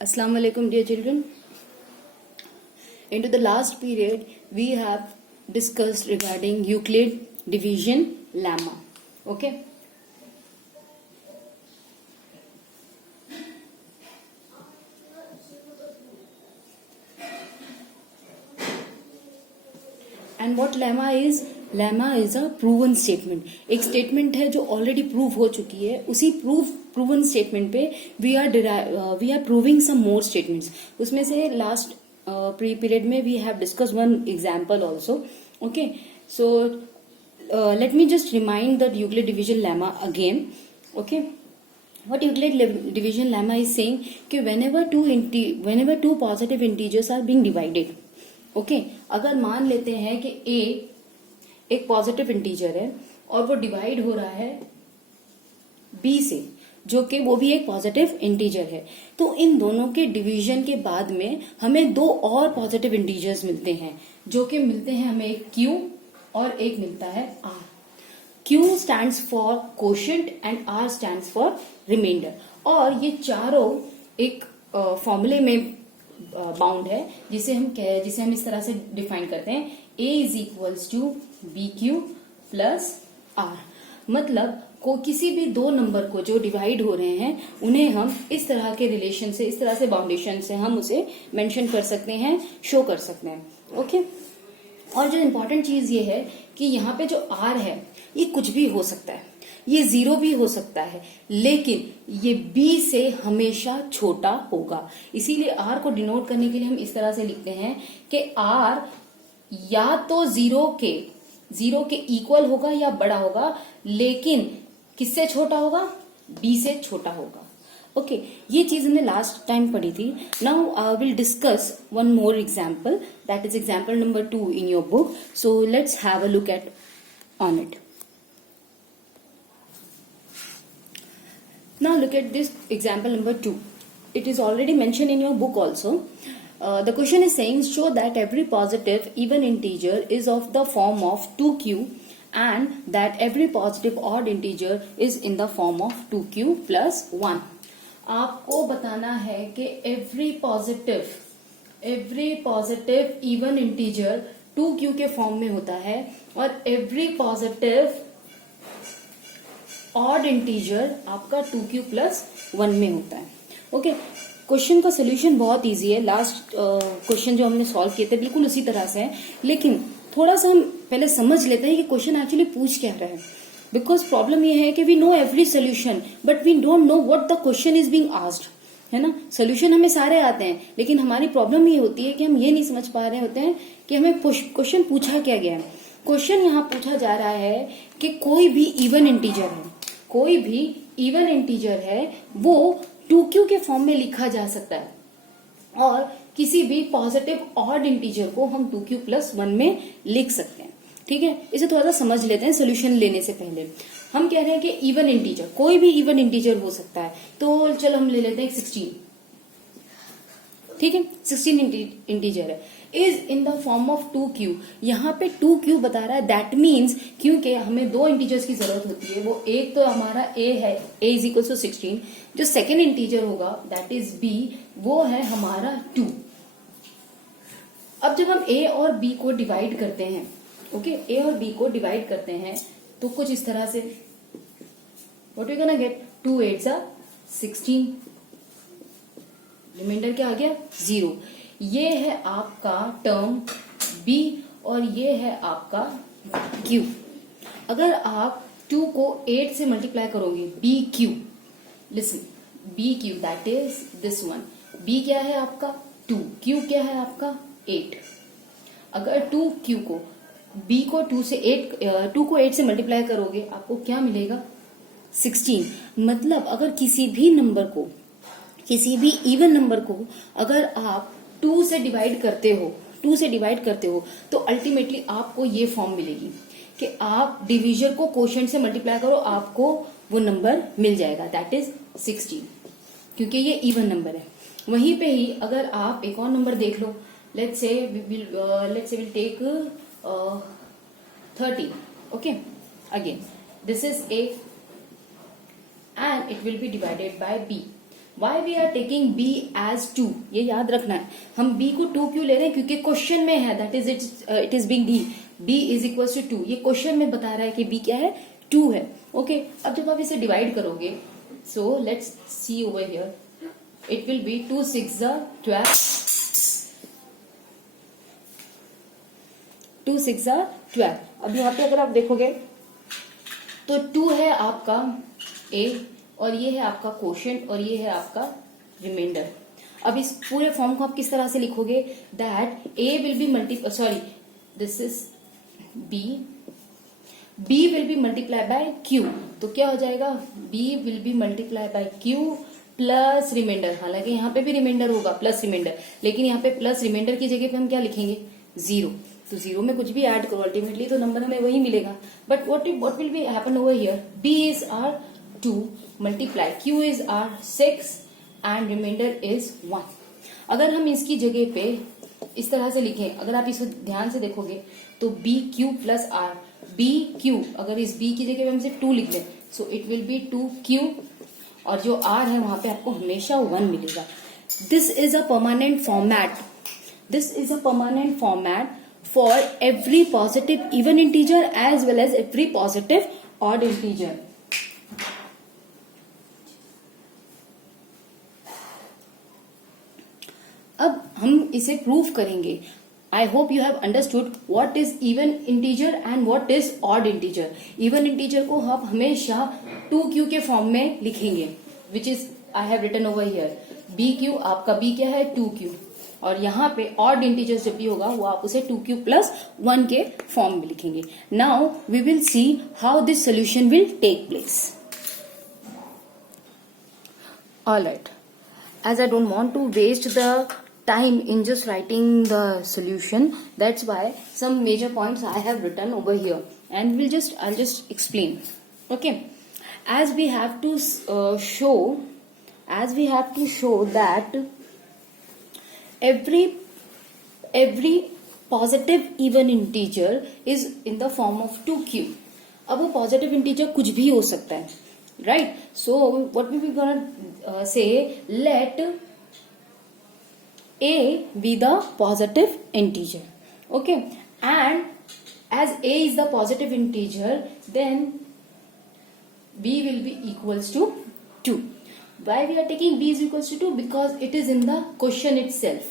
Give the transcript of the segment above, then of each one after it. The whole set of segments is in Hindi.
Assalamu alaikum, dear children. Into the last period, we have discussed regarding Euclid division lemma. Okay. And what lemma is? Lemma is a proven statement. एक statement है जो already prove हो चुकी है. उसी proven statement पे we are proving some more statements. उसमें से last pre-period में we have discussed one example also. Okay, so let me just remind the Euclid division lemma again. Okay, what Euclid division lemma is saying कि whenever two positive integers are being divided. Okay अगर मान लेते हैं कि a एक पॉजिटिव इंटीजर है और वो डिवाइड हो रहा है b से, जो कि वो भी एक पॉजिटिव इंटीजर है, तो इन दोनों के डिवीजन के बाद में हमें दो और पॉजिटिव इंटीजर्स मिलते हैं, जो कि मिलते हैं हमें एक q और एक मिलता है r. q stands for quotient and r stands for remainder. और ये चारों एक फॉर्मूले में बाउंड है जिसे हम इस तरह से डिफाइन करते हैं a is equals to b q plus r. मतलब को किसी भी दो नंबर को जो डिवाइड हो रहे हैं उन्हें हम इस तरह के रिलेशन से, इस तरह से बाउंडेशन से हम उसे मेंशन कर सकते हैं, शो कर सकते हैं. ओके, और जो इम्पोर्टेंट चीज ये है कि यहाँ पे जो r है ये कुछ भी हो सकता है, ये 0 भी हो सकता है, लेकिन ये b से हमेशा छोटा होगा. इसीलिए r को डिनोट करने के लिए हम इस तरह से लिखते हैं कि r या तो 0 के इक्वल होगा या बड़ा होगा, लेकिन किससे छोटा होगा? b से छोटा होगा. ओके, ये चीज हमने लास्ट टाइम पढ़ी थी. Now I will discuss one more example, that is example number 2 in your book. So let's have a look at on it. Now look at this example number 2. It is already mentioned in your book also. The question is saying show that every positive even integer is of the form of 2q and that every positive odd integer is in the form of 2q plus 1. आपको बताना है कि every positive even integer 2q के फॉर्म में होता है और every positive ऑड इंटीजर आपका 2q प्लस 1 में होता है. ओके, क्वेश्चन का सोल्यूशन बहुत इजी है. लास्ट क्वेश्चन जो हमने सॉल्व किए थे बिल्कुल उसी तरह से है, लेकिन थोड़ा सा हम पहले समझ लेते हैं कि क्वेश्चन एक्चुअली पूछ क्या रहा है. बिकॉज प्रॉब्लम ये है कि we know every solution but we don't know what the question is being asked, है ना. सोल्यूशन हमें सारे आते हैं, लेकिन हमारी प्रॉब्लम ये होती है कि हम ये नहीं समझ पा रहे होते हैं कि हमें क्वेश्चन पूछा क्या गया है. क्वेश्चन यहाँ पूछा जा रहा है कि कोई भी इवन इंटीजर है वो 2q के फॉर्म में लिखा जा सकता है और किसी भी पॉजिटिव ऑड इंटीजर को हम 2q प्लस 1 में लिख सकते हैं. ठीक है, इसे थोड़ा सा समझ लेते हैं. सोल्यूशन लेने से पहले हम कह रहे हैं कि इवन इंटीजर, कोई भी इवन इंटीजर हो सकता है. तो चलो हम ले लेते हैं 16. ठीक है, 16 इंटीजर है, is in the form of 2q. यहाँ पे 2q बता रहा है, दैट मीन्स क्योंकि हमें दो इंटीजर्स की जरूरत होती है. वो एक तो हमारा a है, a इज इक्वल टू 16. जो सेकेंड इंटीजर होगा दैट इज b, वो है हमारा 2. अब जब हम a और b को डिवाइड करते हैं, ओके, a और b को डिवाइड करते हैं तो कुछ इस तरह से what we gonna get, 2 8 16. Remainder क्या आ गया? 0. ये है आपका टर्म b और ये है आपका q. अगर आप 2 को 8 से मल्टीप्लाई करोगे, bq, listen, bq that is this one. b क्या है आपका? 2. q क्या है आपका? 8. अगर 2q को b को 2 को 8 से मल्टीप्लाई करोगे आपको क्या मिलेगा? 16. मतलब अगर किसी भी इवन नंबर को अगर आप 2 से डिवाइड करते हो तो अल्टीमेटली आपको ये फॉर्म मिलेगी कि आप डिवीजन को कोशेंट से मल्टीप्लाई करो, आपको वो नंबर मिल जाएगा, दैट इज 16, क्योंकि ये इवन नंबर है. वहीं पे ही अगर आप एक और नंबर देख लो, लेट्स से विल टेक 30. Okay, again this is a and it will be divided by b. Why we are taking b as 2, ये याद रखना है। हम b को 2 क्यों ले रहे हैं, क्योंकि क्वेश्चन में है, that is it is being d, b is equal to 2, ये क्वेश्चन में बता रहा है कि b क्या है, 2 है। ओके, अब जब आप इसे डिवाइड करोगे, so let's see over here, it will be 2 6 12, 2 6 12। अब यहाँ पे अगर आप देखोगे तो 2 है आपका a, और ये है आपका क्वोशिएंट, और ये है आपका रिमाइंडर। अब इस पूरे फॉर्म को आप किस तरह से लिखोगे, that a will be this is b will be multiply by q, तो क्या हो जाएगा, b will be multiply by q plus remainder. हालांकि यहाँ पे भी रिमाइंडर होगा, प्लस रिमाइंडर, लेकिन यहाँ पे प्लस रिमाइंडर की जगह पे हम क्या लिखेंगे, 0। तो 0 में कुछ भी ऐड करो अल्टीमेटली तो नंबर हमें वही मिलेगा। But what will be happen over here, b is are 2 multiply q is are 6 and remainder is 1। अगर हम इसकी जगह पे इस तरह से लिखें, अगर आप इसको ध्यान से देखोगे तो b q plus r, b q, अगर इस बी की जगह पे हम सिर्फ 2 लिख लें, so it will be 2q, और जो आर है वहां पे आपको हमेशा 1 मिलेगा। This is a permanent format, this is a permanent format for every positive even integer as well as every positive odd integer. अब हम इसे प्रूव करेंगे। I hope you have understood what is even integer and what is odd integer. Even integer को आप हमेशा 2q के फॉर्म में लिखेंगे, which is I have written over here, bq, आपका b क्या है, 2q, और यहाँ पे ऑड इंटीजर जब भी होगा वो आप उसे 2q प्लस 1 के फॉर्म में लिखेंगे। Now we will see how this solution will take place. Alright, as I don't want to waste the time in just writing the solution, that's why some major points I have written over here, and I'll just explain. Okay, as we have to show that every positive even integer is in the form of 2q. अब वो पॉजिटिव इंटीजर कुछ भी हो सकता है, right? So what we gonna say, let a be the positive integer, okay, and as a is the positive integer, then b will be equals to 2. Why we are taking b is equals to 2? Because it is in the question itself,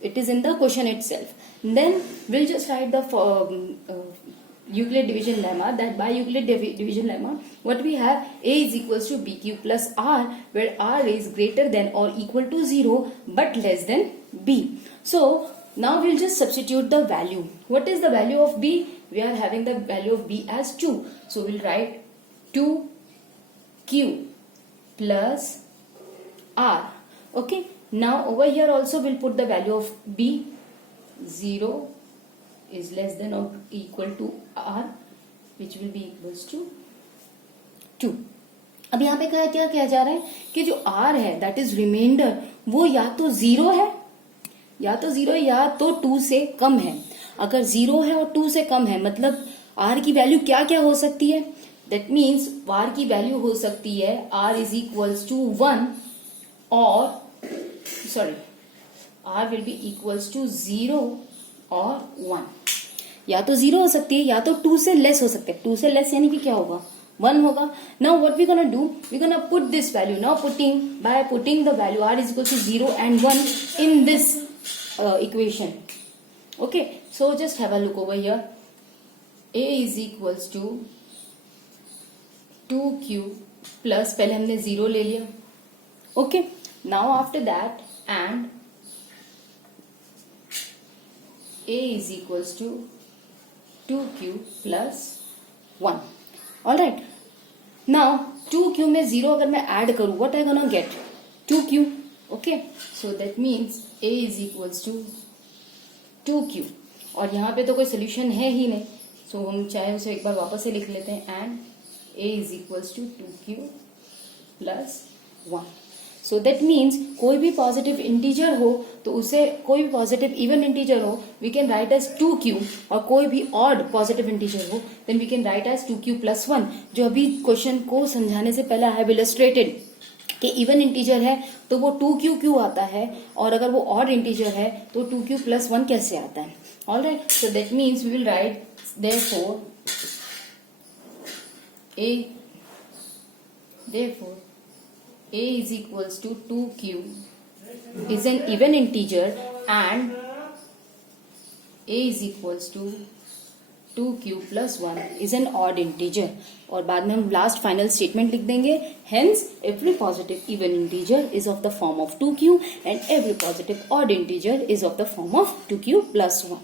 it is in the question itself. Then we'll just write the Euclid division lemma, that by Euclid division lemma, what we have, a is equals to bq plus r, where r is greater than or equal to 0 but less than b. So now we'll just substitute the value. What is the value of b? We are having the value of b as 2. So we'll write 2q plus r. Okay. Now over here also we'll put the value of b. 0 is less than or equal to r, which will be equals to 2. अब यहाँ पे क्या किया जा रहा है कि जो r है, दैट इज रिमाइंडर, वो या तो 0 है, या तो 2 से कम है। अगर 0 है और 2 से कम है, मतलब r की वैल्यू क्या क्या हो सकती है, दैट मीन्स r की वैल्यू हो सकती है r इज इक्वल्स टू 1, और sorry r will be equals to 0 और 1। या तो 0 हो सकती है, या तो 2 से लेस हो सकते हैं। 2 से लेस यानी कि क्या होगा, 1 होगा। Now what we gonna do, we gonna put this value, now putting the value r is equal to 0 and 1 in this equation. Okay, so just have a look over here, a is equals to 2q plus, पहले हमने 0 ले लिया। Okay, now after that and a is equals to 2q plus 1. Alright. Now 2q में 0 अगर मैं ऐड करूं, what I gonna get? 2q. Okay. So that means a is equals to 2q. और यहाँ पे तो कोई सोल्यूशन है ही नहीं, so हम चाहे उसे एक बार वापस से लिख लेते हैं, and a is equals to 2q plus 1. So that means कोई भी पॉजिटिव इंटीजर हो तो उसे, कोई भी पॉजिटिव इवन इंटीजर हो, we can write as 2q, और कोई भी ऑड पॉजिटिव इंटीजर हो then we can write as 2q plus 1, जो अभी क्वेश्चन को समझाने से पहले आई हैव इलस्ट्रेटेड कि इवन इंटीजर है तो वो 2q क्यों आता है, और अगर वो ऑड इंटीजर है तो 2q + 1 कैसे आता है. Alright, so that means we will write therefore a is equals to 2q is an even integer and a is equals to 2q + 1 is an odd integer. और बाद में हम लास्ट फाइनल स्टेटमेंट लिख देंगे. Hence every positive even integer is of the form of 2q and every positive odd integer is of the form of 2q + 1.